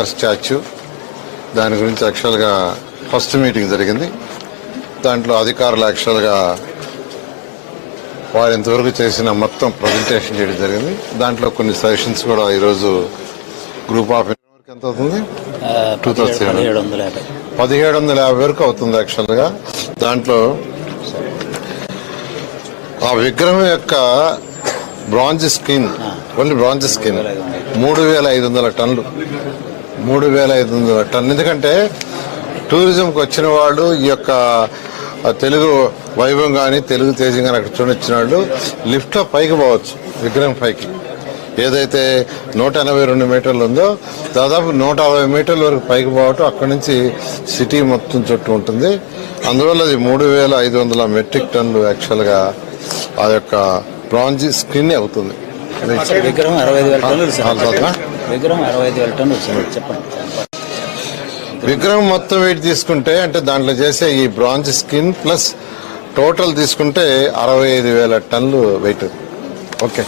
NTR statue, దాని గురించి యాక్చువల్గా ఫస్ట్ మీటింగ్ జరిగింది. దాంట్లో అధికారులు యాక్చువల్గా వారు ఇంతవరకు చేసిన మొత్తం ప్రజెంటేషన్ చేయడం జరిగింది. దాంట్లో కొన్ని సజెషన్స్ కూడా ఈరోజు గ్రూప్ ఆఫ్ ఎంత అవుతుంది, 1750 వరకు అవుతుంది. యాక్చువల్గా దాంట్లో ఆ విగ్రహం యొక్క bronze skin, only bronze skin 3500 టన్నులు, 3500 టన్నులు. ఎందుకంటే టూరిజంకి వచ్చిన వాళ్ళు ఈ యొక్క తెలుగు వైభవం కానీ తెలుగు తేజం కానీ అక్కడ చూడొచ్చిన వాళ్ళు లిఫ్ట్లో పైకి పోవచ్చు. విగ్రహం పైకి ఏదైతే 182 మీటర్లు ఉందో దాదాపు 150 మీటర్ల వరకు పైకి పోవటం, అక్కడి నుంచి సిటీ మొత్తం చుట్టూ ఉంటుంది. అందువల్ల అది 3500 మెట్రిక్ టన్నులు యాక్చువల్గా ఆ యొక్క బ్రాంజ్ స్క్రీన్ అవుతుంది. విగ్రహం 65,000 టన్నులు చెప్పండి. విగ్రహం మొత్తం వెయిట్ తీసుకుంటే అంటే దాంట్లో చేసే ఈ బ్రాంజ్ స్కిన్ ప్లస్ టోటల్ తీసుకుంటే 65,000 టన్నులు వెయిట్. ఓకే.